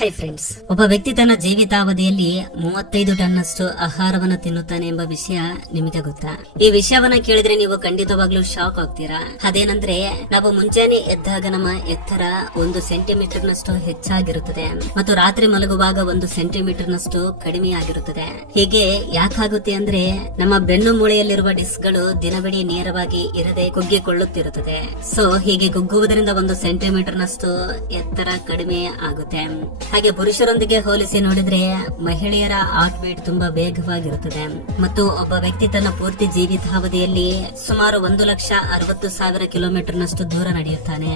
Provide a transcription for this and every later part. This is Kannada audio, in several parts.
ಹೈ ಫ್ರೆಂಡ್ಸ್, ಒಬ್ಬ ವ್ಯಕ್ತಿ ತನ್ನ ಜೀವಿತಾವಧಿಯಲ್ಲಿ 35 ಟನ್ನಷ್ಟು ಆಹಾರವನ್ನು ತಿನ್ನುತ್ತಾನೆ ಎಂಬ ವಿಷಯ ನಿಮಗೆ ಗೊತ್ತಾ? ಈ ವಿಷಯವನ್ನ ಕೇಳಿದ್ರೆ ನೀವು ಖಂಡಿತವಾಗ್ಲೂ ಶಾಕ್ ಆಗ್ತೀರಾ. ಅದೇನಂದ್ರೆ, ನಾವು ಮುಂಜಾನೆ ಎದ್ದಾಗ ನಮ್ಮ ಎತ್ತರ 1 ಸೆಂಟಿಮೀಟರ್ ನಷ್ಟು ಹೆಚ್ಚಾಗಿರುತ್ತದೆ ಮತ್ತು ರಾತ್ರಿ ಮಲಗುವಾಗ 1 ಸೆಂಟಿಮೀಟರ್ ನಷ್ಟು ಕಡಿಮೆ ಆಗಿರುತ್ತದೆ. ಹೀಗೆ ಯಾಕಾಗುತ್ತೆ ಅಂದ್ರೆ, ನಮ್ಮ ಬೆನ್ನು ಮೂಳೆಯಲ್ಲಿರುವ ಡಿಸ್ಕ್ ಗಳು ದಿನವಿಡೀ ನೇರವಾಗಿ ಇರದೆ ಕುಗ್ಗಿಕೊಳ್ಳುತ್ತಿರುತ್ತದೆ. ಸೊ ಹೀಗೆ ಕುಗ್ಗುವುದರಿಂದ 1 ಸೆಂಟಿಮೀಟರ್ ನಷ್ಟು ಎತ್ತರ ಕಡಿಮೆ ಆಗುತ್ತೆ. ಹಾಗೆ ಪುರುಷರೊಂದಿಗೆ ಹೋಲಿಸಿ ನೋಡಿದ್ರೆ ಮಹಿಳೆಯರ ಹಾರ್ಟ್ ಬೀಟ್ ತುಂಬಾ ವೇಗವಾಗಿರುತ್ತದೆ ಮತ್ತು ಒಬ್ಬ ವ್ಯಕ್ತಿ ತನ್ನ ಪೂರ್ತಿ ಜೀವಿತಾವಧಿಯಲ್ಲಿ ಸುಮಾರು 1,60,000 ಕಿಲೋಮೀಟರ್ ನಷ್ಟು ದೂರ ನಡೆಯುತ್ತಾನೆ.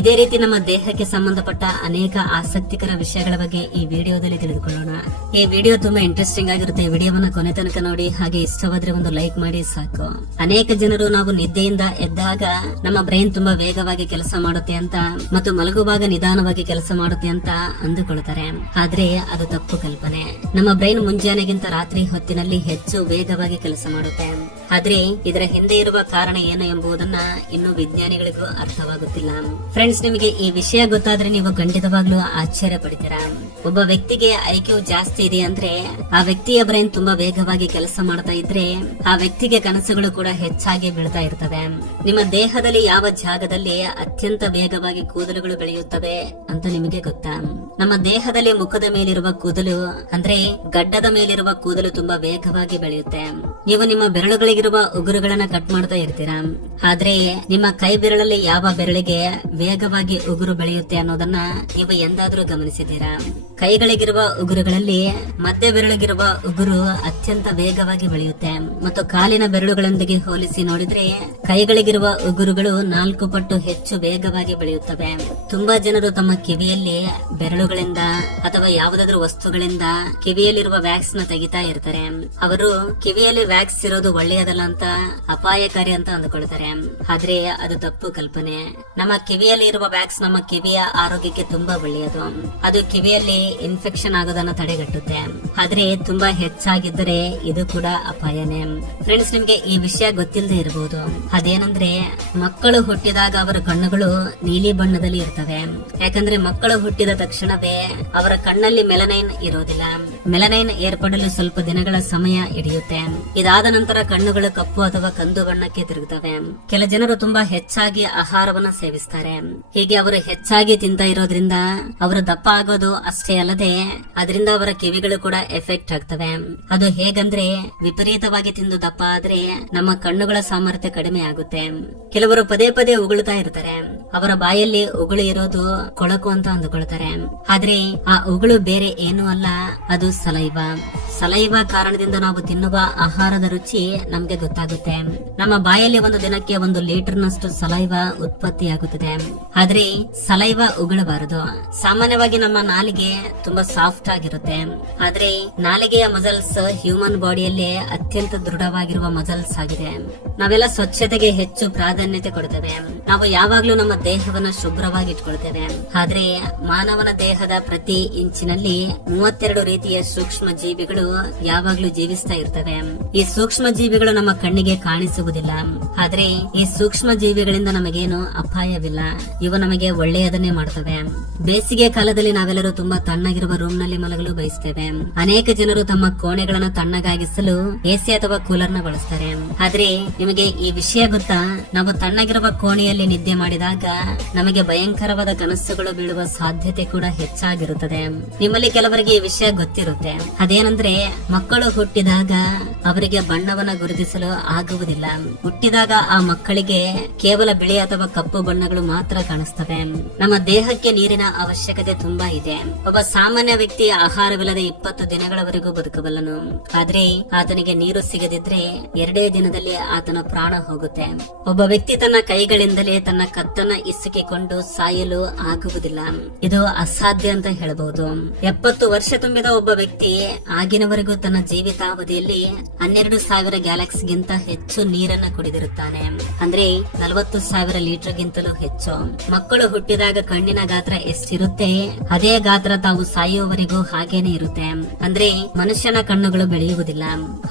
ಇದೇ ರೀತಿ ನಮ್ಮ ದೇಹಕ್ಕೆ ಸಂಬಂಧಪಟ್ಟ ಅನೇಕ ಆಸಕ್ತಿಕರ ವಿಷಯಗಳ ಬಗ್ಗೆ ಈ ವಿಡಿಯೋದಲ್ಲಿ ತಿಳಿದುಕೊಳ್ಳೋಣ. ಈ ವಿಡಿಯೋ ತುಂಬಾ ಇಂಟ್ರೆಸ್ಟಿಂಗ್ ಆಗಿರುತ್ತೆ. ಈ ವಿಡಿಯೋವನ್ನ ಕೊನೆ ತನಕ ನೋಡಿ, ಹಾಗೆ ಇಷ್ಟವಾದ್ರೆ ಒಂದು ಲೈಕ್ ಮಾಡಿ ಸಾಕು. ಅನೇಕ ಜನರು ನಾವು ನಿದ್ದೆಯಿಂದ ಎದ್ದಾಗ ನಮ್ಮ ಬ್ರೈನ್ ತುಂಬಾ ವೇಗವಾಗಿ ಕೆಲಸ ಮಾಡುತ್ತೆ ಅಂತ ಮತ್ತು ಮಲಗುವಾಗ ನಿಧಾನವಾಗಿ ಕೆಲಸ ಮಾಡುತ್ತೆ ಅಂತ ಅಂದುಕೊಳ್ಳುತ್ತಾರೆ. ಆದ್ರೆ ಅದು ತಪ್ಪು ಕಲ್ಪನೆ. ನಮ್ಮ ಬ್ರೈನ್ ಮುಂಜಾನೆಗಿಂತ ರಾತ್ರಿ ಹೊತ್ತಿನಲ್ಲಿ ಹೆಚ್ಚು ವೇಗವಾಗಿ ಕೆಲಸ ಮಾಡುತ್ತೆ. ಆದ್ರೆ ಇದರ ಹಿಂದೆ ಇರುವ ಕಾರಣ ಏನು ಎಂಬುದನ್ನ ಇನ್ನು ವಿಜ್ಞಾನಿಗಳಿಗೂ ಅರ್ಥವಾಗುತ್ತಿಲ್ಲ. ಫ್ರೆಂಡ್ಸ್, ನಿಮಗೆ ಈ ವಿಷಯ ಗೊತ್ತಾದ್ರೆ ನೀವು ಖಂಡಿತವಾಗ್ಲೂ ಆಶ್ಚರ್ಯ ಪಡ್ತೀರಾ. ಒಬ್ಬ ವ್ಯಕ್ತಿಗೆ ಐಕ್ಯೂ ಜಾಸ್ತಿ ಇದೆ ಅಂದ್ರೆ ಆ ವ್ಯಕ್ತಿಯ ಬ್ರೈನ್ ತುಂಬಾ ವೇಗವಾಗಿ ಕೆಲಸ ಮಾಡ್ತಾ ಇದ್ರೆ ಆ ವ್ಯಕ್ತಿಗೆ ಕನಸುಗಳು ಕೂಡ ಹೆಚ್ಚಾಗಿ ಬೀಳ್ತಾ ಇರ್ತವೆ. ನಿಮ್ಮ ದೇಹದಲ್ಲಿ ಯಾವ ಜಾಗದಲ್ಲಿ ಅತ್ಯಂತ ವೇಗವಾಗಿ ಕೂದಲುಗಳು ಬೆಳೆಯುತ್ತವೆ ಅಂತ ನಿಮಗೆ ಗೊತ್ತಾ? ನಮ್ಮ ದೇಹದಲ್ಲಿ ಮುಖದ ಮೇಲಿರುವ ಕೂದಲು ಅಂದ್ರೆ ಗಡ್ಡದ ಮೇಲಿರುವ ಕೂದಲು ತುಂಬಾ ವೇಗವಾಗಿ ಬೆಳೆಯುತ್ತೆ. ನೀವು ನಿಮ್ಮ ಬೆರಳುಗಳಿಗಿರುವ ಉಗುರುಗಳನ್ನ ಕಟ್ ಮಾಡ್ತಾ ಇರ್ತೀರಾ, ಆದ್ರೆ ನಿಮ್ಮ ಕೈ ಬೆರಳಲ್ಲಿ ಯಾವ ಬೆರಳಿಗೆ ವೇಗವಾಗಿ ಉಗುರು ಬೆಳೆಯುತ್ತೆ ಅನ್ನೋದನ್ನ ನೀವು ಎಂದಾದ್ರೂ ಗಮನಿಸಿದ್ದೀರಾ? ಕೈಗಳಿಗಿರುವ ಉಗುರುಗಳಲ್ಲಿ ಮಧ್ಯ ಬೆರಳಿಗಿರುವ ಉಗುರು ಅತ್ಯಂತ ವೇಗವಾಗಿ ಬೆಳೆಯುತ್ತೆ ಮತ್ತು ಕಾಲಿನ ಬೆರಳುಗಳೊಂದಿಗೆ ಹೋಲಿಸಿ ನೋಡಿದ್ರೆ ಕೈಗಳಿಗಿರುವ ಉಗುರುಗಳು 4 ಪಟ್ಟು ಹೆಚ್ಚು ವೇಗವಾಗಿ ಬೆಳೆಯುತ್ತವೆ. ತುಂಬಾ ಜನರು ತಮ್ಮ ಕಿವಿಯಲ್ಲಿ ಬೆರಳುಗಳಿಂದ ಅಥವಾ ಯಾವುದಾದ್ರೂ ವಸ್ತುಗಳಿಂದ ಕಿವಿಯಲ್ಲಿರುವ ವ್ಯಾಕ್ಸ್ ನ ತೆಗಿತಾ ಇರ್ತಾರೆ. ಅವರು ಕಿವಿಯಲ್ಲಿ ವ್ಯಾಕ್ಸ್ ಇರೋದು ಒಳ್ಳೆಯದಲ್ಲ ಅಂತ, ಅಪಾಯಕಾರಿ ಅಂತ ಅಂದುಕೊಳ್ತಾರೆ. ಆದ್ರೆ ಅದು ತಪ್ಪು ಕಲ್ಪನೆ. ನಮ್ಮ ಕಿವಿಯಲ್ಲಿ ಇರುವ ವ್ಯಾಕ್ಸ್ ನಮ್ಮ ಕಿವಿಯ ಆರೋಗ್ಯಕ್ಕೆ ತುಂಬಾ ಒಳ್ಳೆಯದು. ಅದು ಕಿವಿಯಲ್ಲಿ ಇನ್ಫೆಕ್ಷನ್ ಆಗೋದನ್ನ ತಡೆಗಟ್ಟುತ್ತೆ. ಆದ್ರೆ ತುಂಬಾ ಹೆಚ್ಚಾಗಿದ್ದರೆ ಇದು ಕೂಡ ಅಪಾಯನೇ. ಫ್ರೆಂಡ್ಸ್, ನಿಮ್ಗೆ ಈ ವಿಷಯ ಗೊತ್ತಿಲ್ಲದೆ ಇರಬಹುದು. ಅದೇನಂದ್ರೆ, ಮಕ್ಕಳು ಹುಟ್ಟಿದಾಗ ಅವರ ಕಣ್ಣುಗಳು ನೀಲಿ ಬಣ್ಣದಲ್ಲಿ ಇರ್ತವೆ. ಯಾಕಂದ್ರೆ ಮಕ್ಕಳು ಹುಟ್ಟಿದ ತಕ್ಷಣವೇ ಅವರ ಕಣ್ಣಲ್ಲಿ ಮೆಲನೈನ್ ಇರೋದಿಲ್ಲ. ಮೆಲನೈನ್ ಏರ್ಪಡಲು ಸ್ವಲ್ಪ ದಿನಗಳ ಸಮಯ ಹಿಡಿಯುತ್ತೆ. ಇದಾದ ನಂತರ ಕಣ್ಣುಗಳು ಕಪ್ಪು ಅಥವಾ ಕಂದು ಬಣ್ಣಕ್ಕೆ ತಿರುಗುತ್ತವೆ. ಕೆಲ ಜನರು ತುಂಬಾ ಹೆಚ್ಚಾಗಿ ಆಹಾರವನ್ನ ಸೇವಿಸ್ತಾರೆ. ಹೀಗೆ ಅವರು ಹೆಚ್ಚಾಗಿ ತಿಂತ ಇರೋದ್ರಿಂದ ಅವರು ದಪ್ಪ ಆಗೋದು ಅಷ್ಟೇ ಅಲ್ಲದೆ ಅದರಿಂದ ಅವರ ಕಿವಿಗಳು ಕೂಡ ಎಫೆಕ್ಟ್ ಆಗ್ತವೆ. ಅದು ಹೇಗಂದ್ರೆ, ವಿಪರೀತವಾಗಿ ತಿಂದು ದಪ್ಪ ಆದ್ರೆ ನಮ್ಮ ಕಣ್ಣುಗಳ ಸಾಮರ್ಥ್ಯ ಕಡಿಮೆ ಆಗುತ್ತೆ. ಕೆಲವರು ಪದೇ ಪದೇ ಉಗುಳ್ತಾ ಇರ್ತಾರೆ. ಅವರ ಬಾಯಲ್ಲಿ ಉಗುಳು ಇರೋದು ಕೊಳಕು ಅಂತ ಅಂದುಕೊಳ್ತಾರೆ. ಆದ್ರೆ ಆ ಉಗುಳು ಬೇರೆ ಏನೂ ಅಲ್ಲ, ಅದು ಸಲೈವ ಕಾರಣದಿಂದ ನಾವು ತಿನ್ನುವ ಆಹಾರದ ರುಚಿ ನಮ್ಗೆ ಗೊತ್ತಾಗುತ್ತೆ. ನಮ್ಮ ಬಾಯಲ್ಲಿ ಒಂದು ದಿನಕ್ಕೆ 1 ಲೀಟರ್ ನಷ್ಟು ಸಲೈವ ಉತ್ಪತ್ತಿಯಾಗುತ್ತದೆ. ಆದ್ರೆ ಸಲೈವ ಉಗುಳಬಾರದು. ಸಾಮಾನ್ಯವಾಗಿ ನಮ್ಮ ನಾಲಿಗೆ ತುಂಬಾ ಸಾಫ್ಟ್ ಆಗಿರುತ್ತೆ. ಆದ್ರೆ ನಾಲಿಗೆಯ ಮಸಲ್ಸ್ ಹ್ಯೂಮನ್ ಬಾಡಿಯಲ್ಲಿ ಅತ್ಯಂತ ದೃಢವಾಗಿರುವ ಮಸಲ್ಸ್ ಆಗಿದೆ. ನಾವೆಲ್ಲ ಸ್ವಚ್ಛತೆಗೆ ಹೆಚ್ಚು ಪ್ರಾಧಾನ್ಯತೆ ಕೊಡುತ್ತೇವೆ. ನಾವು ಯಾವಾಗ್ಲೂ ನಮ್ಮ ದೇಹವನ್ನ ಶುಭ್ರವಾಗಿ ಇಟ್ಕೊಳ್ತೇವೆ. ಆದ್ರೆ ಮಾನವನ ದೇಹದ ಪ್ರತಿ ಇಂಚಿನಲ್ಲಿ 32 ರೀತಿಯ ಸೂಕ್ಷ್ಮ ಜೀವಿಗಳು ಯಾವಾಗ್ಲೂ ಜೀವಿಸ್ತಾ ಇರ್ತವೆ. ಈ ಸೂಕ್ಷ್ಮ ಜೀವಿಗಳು ನಮ್ಮ ಕಣ್ಣಿಗೆ ಕಾಣಿಸುವುದಿಲ್ಲ. ಆದ್ರೆ ಈ ಸೂಕ್ಷ್ಮ ಜೀವಿಗಳಿಂದ ನಮಗೇನು ಅಪಾಯವಿಲ್ಲ. ಇವು ನಮಗೆ ಒಳ್ಳೆಯದನ್ನೇ ಮಾಡ್ತವೆ. ಬೇಸಿಗೆ ಕಾಲದಲ್ಲಿ ನಾವೆಲ್ಲರೂ ತುಂಬಾ ತಣ್ಣಗಿರುವ ರೂಮ್ ನಲ್ಲಿ ಮಲಗಲು ಬಯಸ್ತೇವೆ. ಅನೇಕ ಜನರು ತಮ್ಮ ಕೋಣೆಗಳನ್ನು ತಣ್ಣಗಾಗಿಸಲು ಎಸಿ ಅಥವಾ ಕೂಲರ್ ನ ಬಳಸ್ತಾರೆ. ಆದ್ರೆ ನಿಮಗೆ ಈ ವಿಷಯ ಗೊತ್ತಾ? ನಾವು ತಣ್ಣಗಿರುವ ಕೋಣೆಯಲ್ಲಿ ನಿದ್ದೆ ಮಾಡಿದಾಗ ನಮಗೆ ಭಯಂಕರವಾದ ಕನಸುಗಳು ಬೀಳುವ ಸಾಧ್ಯತೆ ಕೂಡ ಹೆಚ್ಚಾಗಿರುತ್ತದೆ. ನಿಮ್ಮಲ್ಲಿ ಕೆಲವರಿಗೆ ಈ ವಿಷಯ ಗೊತ್ತಿರುತ್ತೆ. ಅದೇನಂದ್ರೆ, ಮಕ್ಕಳು ಹುಟ್ಟಿದಾಗ ಅವರಿಗೆ ಬಣ್ಣವನ್ನ ಗುರುತಿಸಲು ಆಗುವುದಿಲ್ಲ. ಹುಟ್ಟಿದಾಗ ಆ ಮಕ್ಕಳಿಗೆ ಕೇವಲ ಬಿಳಿ ಅಥವಾ ಕಪ್ಪು ಬಣ್ಣಗಳು ಮಾತ್ರ ಕಾಣಿಸ್ತವೆ. ನಮ್ಮ ದೇಹಕ್ಕೆ ನೀರಿನ ಅವಶ್ಯಕತೆ ತುಂಬಾ ಇದೆ. ಒಬ್ಬ ಸಾಮಾನ್ಯ ವ್ಯಕ್ತಿ ಆಹಾರವಿಲ್ಲದೆ 20 ದಿನಗಳವರೆಗೂ ಬದುಕಬಲ್ಲನು. ಆದ್ರೆ ಆತನಿಗೆ ನೀರು ಸಿಗದಿದ್ರೆ 2 ದಿನದಲ್ಲಿ ಆತನ ಪ್ರಾಣ ಹೋಗುತ್ತೆ. ಒಬ್ಬ ವ್ಯಕ್ತಿ ತನ್ನ ಕೈಗಳಿಂದಲೇ ತನ್ನ ಕತ್ತನ್ನ ಇಸುಕಿಕೊಂಡು ಸಾಯಲು ಆಗುವುದಿಲ್ಲ. ಇದು ಅಸಾಧ್ಯ ಅಂತ ಹೇಳಬಹುದು. 70 ವರ್ಷ ತುಂಬಿದ ಒಬ್ಬ ವ್ಯಕ್ತಿ ಆಗಿನವರೆಗೂ ತನ್ನ ಜೀವಿತಾವಧಿಯಲ್ಲಿ 12,000 ಗ್ಯಾಲಕ್ಸಿ ಗಿಂತ ಹೆಚ್ಚು ನೀರನ್ನ ಕುಡಿದಿರುತ್ತಾನೆ. ಅಂದ್ರೆ 40,000 ಲೀಟರ್ಗಿಂತಲೂ ಹೆಚ್ಚು. ಮಕ್ಕಳು ಹುಟ್ಟಿದಾಗ ಕಣ್ಣಿನ ಗಾತ್ರ ಎಷ್ಟಿರುತ್ತೆ ಅದೇ ಗಾತ್ರ ತಾವು ಸಾಯುವವರೆಗೂ ಹಾಗೇನೆ ಇರುತ್ತೆ. ಅಂದ್ರೆ ಮನುಷ್ಯನ ಕಣ್ಣುಗಳು ಬೆಳೆಯುವುದಿಲ್ಲ,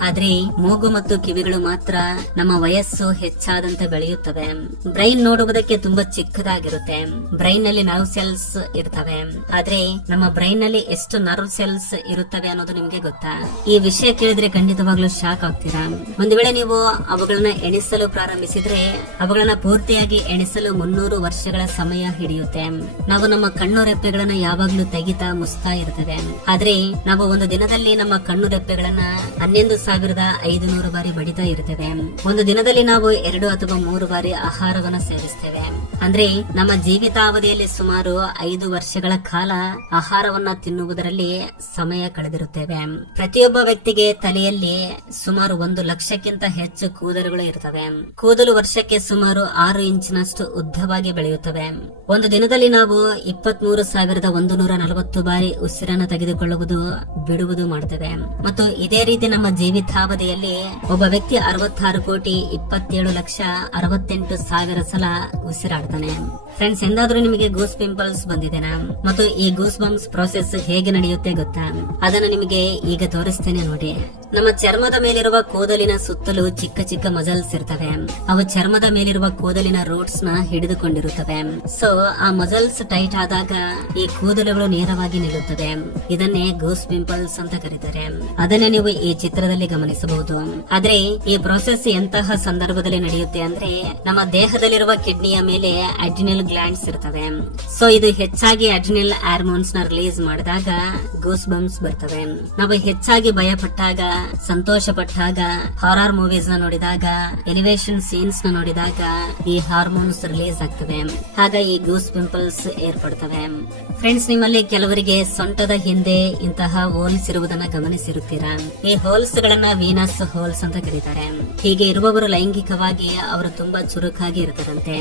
ಆದ್ರೆ ಮೂಗು ಮತ್ತು ಕಿವಿಗಳು ಮಾತ್ರ ನಮ್ಮ ವಯಸ್ಸು ಹೆಚ್ಚಾದಂತೆ ಬೆಳೆಯುತ್ತವೆ. ಬ್ರೈನ್ ನೋಡುವುದಕ್ಕೆ ತುಂಬಾ ಚಿಕ್ಕದಾಗಿರುತ್ತೆ. ಬ್ರೈನ್ ನಲ್ಲಿ ನರ್ವ್ ಸೆಲ್ಸ್ ಇರ್ತವೆ, ಆದ್ರೆ ನಮ್ಮ ಬ್ರೈನ್ ನಲ್ಲಿ ಎಷ್ಟು ನರ್ವ್ ಸೆಲ್ಸ್ ಇರುತ್ತವೆ ಅನ್ನೋದು ನಿಮ್ಗೆ ಗೊತ್ತಾ? ಈ ವಿಷಯ ಕೇಳಿದ್ರೆ ಖಂಡಿತವಾಗ್ಲೂ ಶಾಕ್ ಆಗ್ತೀರಾ. ಒಂದು ವೇಳೆ ನೀವು ಅವುಗಳನ್ನ ಎಣಿಸಲು ಪ್ರಾರಂಭಿಸಿದ್ರೆ ಅವುಗಳನ್ನ ಪೂರ್ತಿಯಾಗಿ ಎಣಿಸಲು 300 ವರ್ಷಗಳ ಸಮಯ ಹಿಡಿಯುತ್ತೆ. ನಾವು ನಮ್ಮ ಕಣ್ಣು ರೆಪ್ಪೆಗಳನ್ನ ಯಾವಾಗ್ಲೂ ತೆಗಿತಾ ಮುಸ್ತಾ ಇರ್ತೇವೆ, ಆದ್ರೆ ನಾವು ಒಂದು ದಿನದಲ್ಲಿ ನಮ್ಮ ಕಣ್ಣು ರೆಪ್ಪೆಗಳನ್ನ 11,500 ಬಾರಿ ಬಡಿತಾ ಇರ್ತೇವೆ. ಒಂದು ದಿನದಲ್ಲಿ ನಾವು 2 ಅಥವಾ 3 ಬಾರಿ ಆಹಾರವನ್ನ ಸೇವಿಸ್ತೇವೆ. ಅಂದ್ರೆ ನಮ್ಮ ಜೀವಿತಾವಧಿಯಲ್ಲಿ ಸುಮಾರು 5 ವರ್ಷಗಳ ಕಾಲ ಆಹಾರವನ್ನ ತಿನ್ನುವುದರಲ್ಲಿ ಸಮಯ ಕಳೆದಿರುತ್ತೇವೆ. ಪ್ರತಿಯೊಬ್ಬ ವ್ಯಕ್ತಿಗೆ ತಲೆಯಲ್ಲಿ ಸುಮಾರು 1 ಲಕ್ಷಕ್ಕಿಂತ ಹೆಚ್ಚು ಕೂದಲುಗಳು ಇರ್ತವೆ. ಕೂದಲು ವರ್ಷಕ್ಕೆ ಸುಮಾರು 6 ಇಂಚಿನಷ್ಟು ಉದ್ದವಾಗಿ ಬೆಳೆಯುತ್ತವೆ. ಒಂದು ದಿನದಲ್ಲಿ ನಾವು 23,140 ಬಾರಿ ಉಸಿರನ್ನು ತೆಗೆದುಕೊಳ್ಳುವುದು ಬಿಡುವುದು ಮಾಡ್ತೇವೆ. ಮತ್ತು ಇದೇ ರೀತಿ ನಮ್ಮ ಜೀವಿತಾವಧಿಯಲ್ಲಿ ಒಬ್ಬ ವ್ಯಕ್ತಿ 66,27,68,000 ಸಲ ಉಸಿರಾಡ್ತಾನೆ. ಫ್ರೆಂಡ್ಸ್, ಎಂದಾದ್ರೂ ನಿಮಗೆ ಗೂಸ್ ಪಿಂಪಲ್ಸ್ ಬಂದಿದೆನಾ? ಮತ್ತು ಈ ಗೂಸ್ ಬಂಪ್ಸ್ ಪ್ರೋಸೆಸ್ ಹೇಗೆ ನಡೆಯುತ್ತೆ ಗೊತ್ತಾ? ಅದನ್ನು ನಿಮಗೆ ಈಗ ತೋರಿಸ್ತೇನೆ ನೋಡಿ. ನಮ್ಮ ಚರ್ಮದ ಮೇಲಿರುವ ಕೂದಲಿನ ಸುತ್ತಲೂ ಚಿಕ್ಕ ಚಿಕ್ಕ ಮಜಲ್ಸ್ ಇರ್ತವೆ. ಅವು ಚರ್ಮದ ಮೇಲಿರುವ ಕೂದಲಿನ ರೂಟ್ಸ್ ನ ಹಿಡಿದುಕೊಂಡಿರುತ್ತವೆ. ಸೊ ಆ ಮಜಲ್ಸ್ ಟೈಟ್ ಆದಾಗ ಈ ಕೂದಲುಗಳು ನೇರವಾಗಿ ನಿಲ್ಲುತ್ತವೆ. ಇದನ್ನೇ ಗೂಸ್ ಪಿಂಪಲ್ಸ್ ಅಂತ ಕರೀತಾರೆ. ಅದನ್ನೇ ನೀವು ಈ ಚಿತ್ರದಲ್ಲಿ ಗಮನಿಸಬಹುದು. ಆದ್ರೆ ಈ ಪ್ರೋಸೆಸ್ ಎಂತಹ ಸಂದರ್ಭದಲ್ಲಿ ನಡೆಯುತ್ತೆ ಅಂದ್ರೆ ನಮ್ಮ ದೇಹದಲ್ಲಿರುವ ಕಿಡ್ನಿಯ ಮೇಲೆ ಅಡ್ರಿನಲ್ ಗ್ಲ್ಯಾಂಡ್ಸ್ ಇರ್ತವೆ. ಸೊ ಇದು ಹೆಚ್ಚಾಗಿ ಅಡ್ರಿನಲ್ ಹಾರ್ಮೋನ್ಸ್ ನ ರಿಲೀಸ್ ಮಾಡಿದಾಗ ಗೂಸ್ ಬಂಪ್ಸ್ ಬರ್ತವೆ. ನಾವು ಹೆಚ್ಚಾಗಿ ಭಯ ಪಟ್ಟಾಗ, ಸಂತೋಷ ಪಟ್ಟಾಗ, ಹಾರರ್ ಮೂವೀಸ್ ನ ನೋಡಿದಾಗ, ಎಲಿವೇಶನ್ ಸೀನ್ಸ್ ನ ನೋಡಿದಾಗ ಈ ಹಾರ್ಮೋನ್ಸ್ ರಿಲೀಸ್ ಆಗ್ತವೆ. ಆಗ ಈ ಗೂಸ್ ಪಿಂಪಲ್ಸ್ ಏರ್ಪಡ್ತವೆ. ಫ್ರೆಂಡ್ಸ್, ನಿಮ್ಮಲ್ಲಿ ಕೆಲವರಿಗೆ ಸೊಂಟದ ಹಿಂದೆ ಇಂತಹ ಹೋಲ್ಸ್ ಇರುವುದನ್ನ ಗಮನಿಸಿರುತ್ತೀರಾ? ಈ ಹೋಲ್ಸ್ ಗಳನ್ನ ವೀನಸ್ ಹೋಲ್ಸ್ ಅಂತ ಕರೀತಾರೆ. ಹೀಗೆ ಇರುವವರು ಲೈಂಗಿಕವಾಗಿ ಅವರು ತುಂಬಾ ಚುರುಕಾಗಿ ಇರ್ತಾರಂತೆ.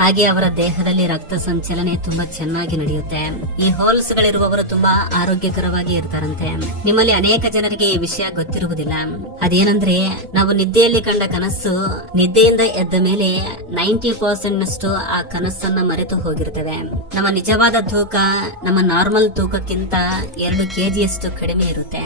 ಹಾಗೆ ಅವರ ದೇಹದಲ್ಲಿ ರಕ್ತ ಸಂಚಲನೆ ತುಂಬಾ ಚೆನ್ನಾಗಿ ನಡೆಯುತ್ತೆ. ಈ ಹೋಲ್ಸ್ ಗಳಿರುವವರು ತುಂಬಾ ಆರೋಗ್ಯಕರವಾಗಿ ಇರ್ತಾರಂತೆ. ನಿಮ್ಮಲ್ಲಿ ಅನೇಕ ಜನರಿಗೆ ಈ ವಿಷಯ ಗೊತ್ತಿರುವುದಿಲ್ಲ. ಅದೇನಂದ್ರೆ ನಾವು ನಿದ್ದೆಯಲ್ಲಿ ಕಂಡ ಕನಸು ನಿದ್ದೆಯಿಂದ ಎದ್ದ ಮೇಲೆ 90% ನಷ್ಟು ಆ ಕನಸನ್ನ ಮರೆತು ಹೋಗಿರ್ತೇವೆ. ನಮ್ಮ ನಿಜವಾದ ತೂಕ ನಮ್ಮ ನಾರ್ಮಲ್ ತೂಕಕ್ಕಿಂತ 2 kgಯಷ್ಟು ಕಡಿಮೆ ಇರುತ್ತೆ.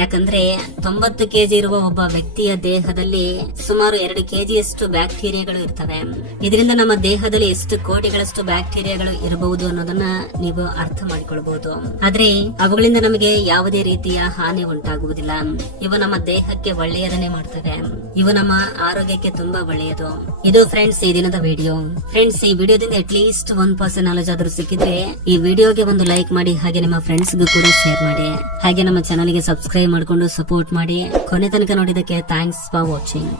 ಯಾಕಂದ್ರೆ 90 kg ಇರುವ ಒಬ್ಬ ವ್ಯಕ್ತಿಯ ದೇಹದಲ್ಲಿ ಸುಮಾರು 2 kgಯಷ್ಟು ಬ್ಯಾಕ್ಟೀರಿಯಾಗಳು ಇರ್ತವೆ. ಇದರಿಂದ ನಮ್ಮ ದೇಹದಲ್ಲಿ ಎಷ್ಟು ಕೋಟಿಗಳಷ್ಟು ಬ್ಯಾಕ್ಟೀರಿಯಾಗಳು ಇರಬಹುದು ಅನ್ನೋದನ್ನ ನೀವು ಅರ್ಥ ಮಾಡಿಕೊಳ್ಬಹುದು. ಆದ್ರೆ ಅವುಗಳಿಂದ ನಮಗೆ ಯಾವುದೇ ರೀತಿಯ ಹಾನಿ ಉಂಟಾಗುವುದಿಲ್ಲ. ಇವು ನಮ್ಮ ದೇಹಕ್ಕೆ ಒಳ್ಳೆಯದನ್ನೇ ಮಾಡ್ತವೆ. ಇವು ನಮ್ಮ ಆರೋಗ್ಯಕ್ಕೆ ತುಂಬಾ ಒಳ್ಳೆಯದು. ಇದು ಫ್ರೆಂಡ್ಸ್ ಈ ದಿನದ ವಿಡಿಯೋ. ಫ್ರೆಂಡ್ಸ್, ಈ ವಿಡಿಯೋದಿಂದ ಅಟ್ಲೀಸ್ಟ್ 1% ನಾಲೆಜ್ ಆದ್ರೂ ಸಿಕ್ಕಿದ್ರೆ ಈ ವಿಡಿಯೋಗೆ ಒಂದು ಲೈಕ್ ಮಾಡಿ, ಹಾಗೆ ನಿಮ್ಮ ಫ್ರೆಂಡ್ಸ್ ಗೂ ಕೂಡ ಶೇರ್ ಮಾಡಿ, ಹಾಗೆ ನಮ್ಮ ಚಾನಲ್ ಗೆ ಸಬ್ಸ್ಕ್ರೈಬ್ ಮಾಡಿಕೊಂಡು ಸಪೋರ್ಟ್ ಮಾಡಿ. ಕೊನೆ ತನಕ ನೋಡಿದಕ್ಕೆ ಥ್ಯಾಂಕ್ಸ್ ಫಾರ್ ವಾಚಿಂಗ್.